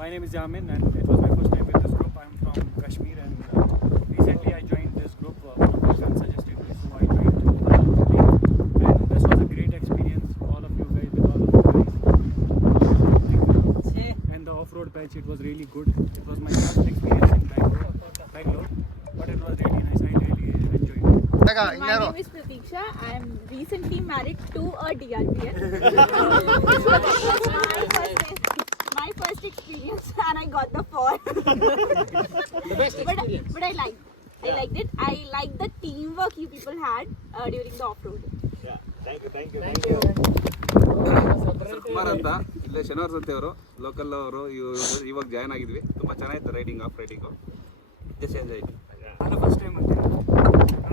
My name is Yamin, and it was my first time with this group. I'm from Kashmir, and recently I joined this group. One of my friends suggested me, so I joined. And this was a great experience. All of you guys, with all of you guys. And the off-road patch, it was really good. It was my first experience in Bangalore, but it was really nice. I really enjoyed it. My name is Pratiksha. I am recently married to a DRPN. My first experience, and I got the fall. The best experience. But I liked it. I liked the teamwork you people had during the off-road. Thank you. Kumar ಅಂತ ಇಲ್ಲೇ ಶನಿವಾರ ಸಂತೆ ಅವರು local ಅವರು ಇವಾಗ join ಆಗಿದ್ವಿ. ತುಂಬ ಚೆನ್ನಾಗಿತ್ತು riding of riding. Just enjoy. ನಾನು ಫಸ್ಟ್ ಟೈಮ್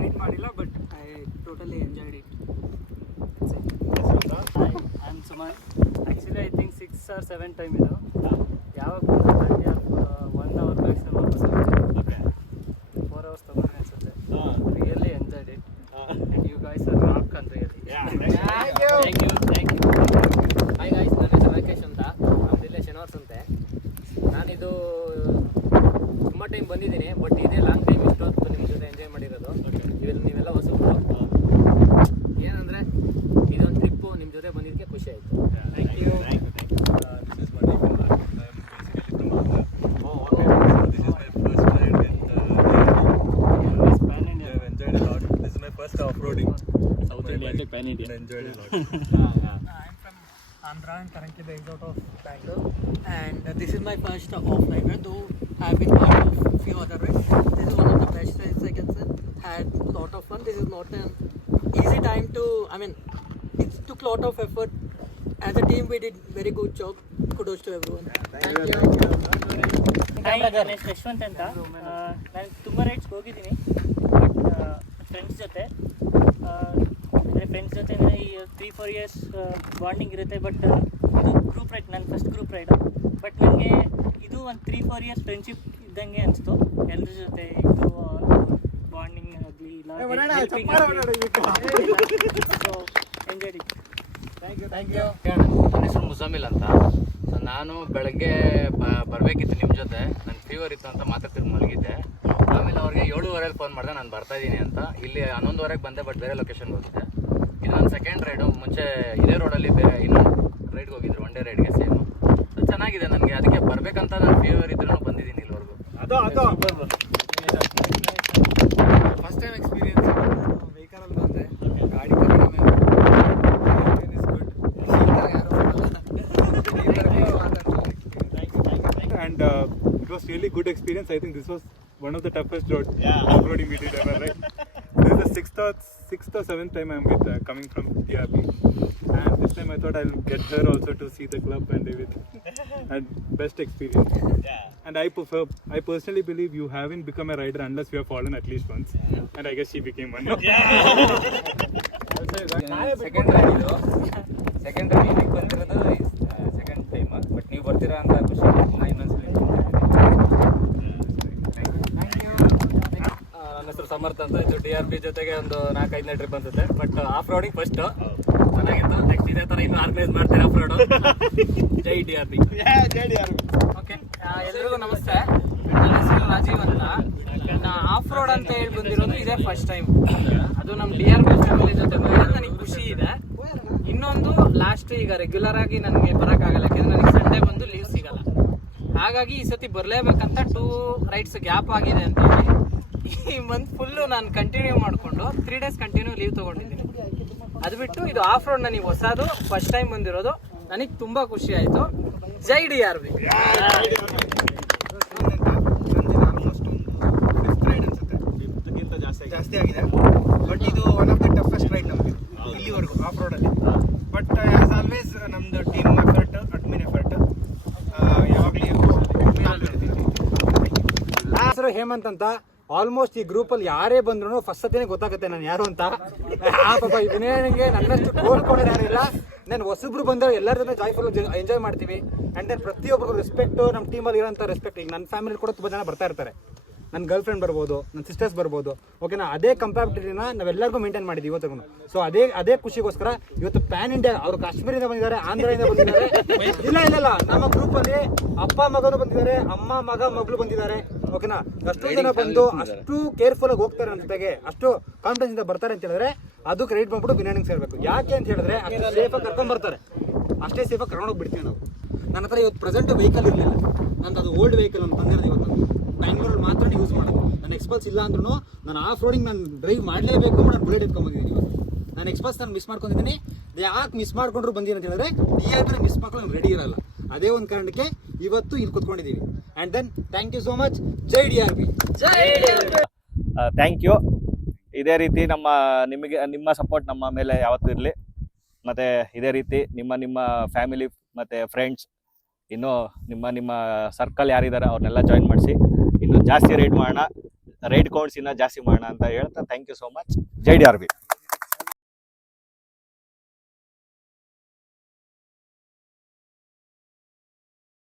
ರೈಡ್ ಮಾಡಿಲ್ಲ, but I totally enjoyed it. I am ಸುಮಾರು actually I think 6 or 7 time ಇದು. ಯಾವಾಗ 1 hour ಮ್ಯಾಕ್ಸಿಮಮ್ ವಾಪಸ್ 4 hours ತಗೊಂಡು ಅನ್ಸುತ್ತೆ. Really enjoyed it. And you guys are rock ಅಂತ really. Thank you. Hi guys, ನನ್ನ ಹೆಸರು ರಾಕೇಶ್ ಅಂತ. ನಮ್ದು ಇಲ್ಲೇ ಶನಿವಾರ ಸಂತೆ. ನಾನಿದು ತುಂಬ ಟೈಮ್ ಬಂದಿದ್ದೀನಿ, ಬಟ್ ಇದೇ ಲಾಂಗ್ ಟೈಮ್ ಇಷ್ಟೊತ್ತು ನಿಮ್ಮ ಜೊತೆ ಎಂಜಾಯ್ ಮಾಡಿರೋದು. ನೀವೆಲ್ಲ ಹೊಸಬ್ರು. ಏನಂದರೆ ಇದೊಂದು ಟ್ರಿಪ್ಪು ನಿಮ್ಮ ಜೊತೆ ಬಂದಿದ್ದಕ್ಕೆ ಖುಷಿ ಆಯಿತು. Thank you. This is Manish from Andhra. I am basically from Andhra. Oh, okay. So this is my first ride with Pan India. I have enjoyed a lot. This is my first off-roading. South India to Pan India. I enjoyed a lot. I'm from Andhra and currently based out of Bangalore, and this is my first off-ride, though I've been part of few other rides. This is one of the best rides I can say. Had a lot of fun. This is not an easy time to, it took lot of effort. As a team we did very good job. Kudos to everyone. Thank you. ನನ್ನ ಹೆಸರು ಯಶವಂತ್ ಅಂತ. ನಾನು ತುಂಬ ರೈಡ್ಸ್ಗೆ ಹೋಗಿದ್ದೀನಿ, but friends ಜೊತೆ ಈ 3-4 years bonding ಇರುತ್ತೆ. But ಇದು ಗ್ರೂಪ್ ರೈಡ್, ನನ್ನ ಫಸ್ಟ್ ಗ್ರೂಪ್ ರೈಡು. ಬಟ್ ನನಗೆ ಇದು ಒಂದು 3-4 years ಫ್ರೆಂಡ್ಶಿಪ್ ಇದ್ದಂಗೆ ಅನಿಸ್ತು. ಎಲ್ಲರ ಜೊತೆ ಇದು ಬಾಂಡಿಂಗ್ ಆಗಲಿ ಇಲ್ಲ so enjoy it. Thank you. ನನ್ನ ಹೆಸರು ಮುಜಾಮಿಲ್ ಅಂತ. ಸೊ ನಾನು ಬೆಳಗ್ಗೆ ಬರಬೇಕಿತ್ತು ನಿಮ್ಮ ಜೊತೆ. ನನ್ನ ಫೀವರ್ ಇತ್ತು ಅಂತ ಮಾತಾಡ್ತಿದ್ದು ಮಲಗಿದ್ದೆ. ಆಮೇಲೆ ಅವ್ರಿಗೆ 7:30 ಫೋನ್ ಮಾಡಿದೆ ನಾನು ಬರ್ತಾಯಿದ್ದೀನಿ ಅಂತ. ಇಲ್ಲಿ 11:00 ಬಂದೆ, ಬಟ್ ಬೇರೆ ಲೊಕೇಶನ್ಗೆ ಹೋಗಿದ್ದೆ. ಇದು ನನ್ನ ಸೆಕೆಂಡ್ ರೈಡು. ಮುಂಚೆ ಇದೇ ರೋಡಲ್ಲಿ ಬೇರೆ ಇನ್ನೊಂದು ರೈಡ್ಗೆ ಹೋಗಿದ್ರು, ಒನ್ ಡೇ ರೈಡ್ಗೆ ಸೇಮು. ಸೊ ಚೆನ್ನಾಗಿದೆ ನನಗೆ, ಅದಕ್ಕೆ ಬರಬೇಕಂತ ನಾನು ಫೀವರ್ ಇದ್ರೂ ಬಂದಿದ್ದೀನಿ ಇಲ್ಲಿವರೆಗೂ. ಫಸ್ಟ್ ಟೈಮ್ ಎಕ್ಸ್ಪೀರಿಯನ್ಸ್ ವೆಹಿಕಲಲ್ಲಿ ಬಂದೆ. ಗಾಡಿ And it was really good experience. I think this was one of the toughest off-roading we did ever, right? This is the sixth or seventh time I'm with coming from DRP, and this time I thought I'll get her also to see the club and everything. And best experience. And I personally believe you haven't become a rider unless you have fallen at least once. And I guess she became one. Second ride ಇದಕ್ಕೆ ಬಂದಿರೋದು second time. But ನೀವು ಬರ್ತೀರಾ ಅಂತ ಖುಷಿ. ಇನ್ನೊಂದ್ಸಲ ನನ್ನ ಹೆಸರು ಸಮರ್ಥ ಅಂತ. ಇದು DRP ಜೊತೆಗೆ ಒಂದು 4-5ನೇ ಟ್ರಿಪ್ ಅನ್ಸುತ್ತೆ. ಬಟ್ ಆಫ್ ರೋಡಿಂಗ್ ಫಸ್ಟು ಚೆನ್ನಾಗಿತ್ತು. ನೆಕ್ಸ್ಟ್ ಇದೇ ಥರ ಇನ್ನೂ ಆರ್ಗನೈಸ್ ಮಾಡ್ತಾರೆ of road. Jai DRP. Okay, ಎಲ್ರಿಗೂ ನಮಸ್ತೆ. ನನ್ನ ಹೆಸರು ರಾಜೀವ್ ಅಂತ. ಆಫ್ ರೋಡ್ ಅಂತ ಹೇಳಿ ಬಂದಿರೋದು ಇದೇ ಫಸ್ಟ್ ಟೈಮ್. ಅದು ನಮ್ಮ DRP ಫ್ಯಾಮಿಲಿ ಜೊತೆ ಬಂದಿರೋದು ನನಗೆ ಖುಷಿ ಇದೆ. ಇನ್ನೊಂದು ಲಾಸ್ಟ್, ಈಗ ರೆಗ್ಯುಲರ್ ಆಗಿ ನನಗೆ ಬರೋಕ್ಕಾಗಲ್ಲ, ಯಾಕೆಂದರೆ ನನಗೆ ಸಂಡೇ ಬಂದು ಲೀವ್ ಸಿಗಲ್ಲ. ಹಾಗಾಗಿ ಈ ಸತಿ ಬರಲೇಬೇಕಂತ 2 ರೈಡ್ಸ್ ಗ್ಯಾಪ್ ಆಗಿದೆ ಅಂತ ಹೇಳಿ ಈ ಮಂತ್ ಫುಲ್ಲು ನಾನು ಕಂಟಿನ್ಯೂ ಮಾಡಿಕೊಂಡು 3 days ಕಂಟಿನ್ಯೂ ಲೀವ್ ತೊಗೊಂಡಿದ್ದೀನಿ. ಅದು ಬಿಟ್ಟು ಇದು ಆಫ್ ರೋಡ್ ನನಗೆ ಹೊಸದು, ಫಸ್ಟ್ ಟೈಮ್ ಬಂದಿರೋದು. ನನಗೆ ತುಂಬ ಖುಷಿ ಆಯಿತು. ಜೈ DRP. ಜಾಸ್ತಿ ಆಗಿದೆ. ಬಟ್ ಇದು one of the toughest ride ನಮಗೆ ಇಲ್ಲಿವರೆಗೂ ಆಫ್ ರೋಡಲ್ಲಿ. ಬಟ್ ಆಸ್ ಆಲ್ವೇಸ್ ನಮ್ದು ಟೀಮ್ ಎಫರ್ಟ್, ಅಡ್ಮಿನ್ ಎಫರ್ಟ್ ಯಾವಾಗಲೂ ಹೆಸರು ಹೇಮಂತ್ ಅಂತ. ಆಲ್ಮೋಸ್ಟ್ ಈ ಗ್ರೂಪಲ್ಲಿ ಯಾರೇ ಬಂದ್ರು ಫಸ್ಟ್ ಸತಿನೇ ಗೊತ್ತಾಗುತ್ತೆ ನಾನು ಯಾರು ಅಂತ. ಪಾಪ ಇವನೇನಿಗೆ ನನ್ನಷ್ಟು ಕೋಲ್ಕೊಂಡ್ರೆ ಯಾರಿಲ್ಲ. ನಾನು ಹೊಸಬ್ರು ಬಂದರೆ ಎಲ್ಲರ ಜೊತೆ ಜಾಯ್ಫುಲ್ ಎಂಜಾಯ್ ಮಾಡ್ತೀವಿ. ಆ್ಯಂಡ್ ದೆನ್ ಪ್ರತಿಯೊಬ್ಬರಿಗೂ ರೆಸ್ಪೆಕ್ಟು, ನಮ್ಮ ಟೀಮಲ್ಲಿ ಇರೋಂಥ ರೆಸ್ಪೆಕ್ಟ್. ಈಗ ನನ್ನ ಫ್ಯಾಮಿಲಿ ಕೂಡ ತುಂಬ ಜನ ಬರ್ತಾ ಇರ್ತಾರೆ. ನನ್ನ ಗರ್ಲ್ ಫ್ರೆಂಡ್ ಬರ್ಬೋದು, ನನ್ನ ಸಿಸ್ಟರ್ಸ್ ಬರ್ಬೋದು, ಓಕೆನಾ. ಅದೇ ಕಂಪ್ಯಾಬಿಲಿಟಿನ ನಾವೆಲ್ಲರಿಗೂ ಮೇಂಟೈನ್ ಮಾಡಿದ್ದೀವಿ ಇವತ್ತಿಗೂ. ಸೊ ಅದೇ ಖುಷಿಗೋಸ್ಕರ ಇವತ್ತು ಪ್ಯಾನ್ ಇಂಡಿಯಾ ಅವರು ಕಾಶ್ಮೀರಿಂದ ಬಂದಿದ್ದಾರೆ, ಆಂಧ್ರದಿಂದ ಬಂದಿದ್ದಾರೆ. ಇಲ್ಲ ನಮ್ಮ ಗ್ರೂಪಲ್ಲಿ ಅಪ್ಪ ಮಗನು ಬಂದಿದ್ದಾರೆ, ಅಮ್ಮ ಮಗಳು ಬಂದಿದ್ದಾರೆ, ಓಕೆನಾ. ಅಷ್ಟು ಜನ ಬಂದು ಅಷ್ಟು ಕೇರ್ಫುಲ್ ಆಗಿ ಹೋಗ್ತಾರೆ ನನ್ನ ಜೊತೆಗೆ, ಅಷ್ಟು ಕಾನ್ಫಿಡೆನ್ಸ್ ಇಂದ ಬರ್ತಾರೆ ಅಂತ ಹೇಳಿದ್ರೆ ಅದು ಕ್ರೆಡಿಟ್ ಬಂದ್ಬಿಟ್ಟು ವಿನಯನಿಗೆ ಸೇರ್ಬೇಕು. ಯಾಕೆ ಅಂತ ಹೇಳಿದ್ರೆ ಅಷ್ಟು ಸೇಫಾಗಿ ಕರ್ಕೊಂಡ್ ಬರ್ತಾರೆ, ಅಷ್ಟೇ ಸೇಫಾಗಿ ಕರ್ಕೊಂಡೋಗಿ ಬಿಡ್ತೀವಿ ನಾವು. ನನ್ನ ಹತ್ರ ಇವತ್ತು ಪ್ರೆಸೆಂಟ್ ವೆಹಿಕಲ್ ಇರಲಿಲ್ಲ, ನಂದು ಅದು ಓಲ್ಡ್ ವೆಹಿಕಲ್ ಅಂತ ತಂದಿರೋದು. ಇವತ್ತು ಬ್ಯಾಂಗ್ಳೂರಲ್ಲಿ ಮಾತ್ರ ಯೂಸ್ ಮಾಡೋದು. ನನ್ನ ಎಕ್ಸ್ಪಲ್ಸ್ ಇಲ್ಲ ಅಂದ್ರೂ ನಾನು ಆಫ್ ರೋಡಿಂಗ್ ನಾನು ಡ್ರೈವ್ ಮಾಡಲೇಬೇಕು, ನಾನು ಬುಲೆಟ್ ಎತ್ಕೊಂಡ್ಬಂದಿದ್ದೀನಿ. ಇವತ್ತು ನಾನು ಎಕ್ಸ್ಪಲ್ಸ್ ನಾನು ಮಿಸ್ ಮಾಡ್ಕೊಂಡಿದ್ದೀನಿ. ಯಾಕೆ ಮಿಸ್ ಮಾಡ್ಕೊಂಡ್ರು ಬಂದೀನಿ ಅಂತ ಹೇಳಿದ್ರೆ DRB ಮಿಸ್ ಮಾಡ್ಕೊಂಡು ನಾನು ರೆಡಿ ಇರಲ್ಲ. ಅದೇ ಒಂದು ಕಾರಣಕ್ಕೆ ಇವತ್ತು ಇಲ್ಲಿ ಕೂತ್ಕೊಂಡಿದ್ದೀವಿ. And then thank you so much. ಜೈ DRB. Thank you. ಇದೇ ರೀತಿ ನಿಮ್ಮ ಸಪೋರ್ಟ್ ನಮ್ಮ ಮೇಲೆ ಯಾವತ್ತೂ ಇರಲಿ. ಮತ್ತು ಇದೇ ರೀತಿ ನಿಮ್ಮ ಫ್ಯಾಮಿಲಿ ಮತ್ತು ಫ್ರೆಂಡ್ಸ್, ಇನ್ನೂ ನಿಮ್ಮ ಸರ್ಕಲ್ ಯಾರಿದ್ದಾರೆ ಅವ್ರನ್ನೆಲ್ಲ ಜಾಯಿನ್ ಮಾಡಿಸಿ ಇನ್ನೂ ಜಾಸ್ತಿ ರೈಡ್ ಮಾಡೋಣ, ರೈಡ್ ಕೌಂಟ್ಸ್ ಇನ್ನೂ ಜಾಸ್ತಿ ಮಾಡೋಣ ಅಂತ ಹೇಳ್ತಾ ಥ್ಯಾಂಕ್ ಯು ಸೋ ಮಚ್. ಜೈ DRB.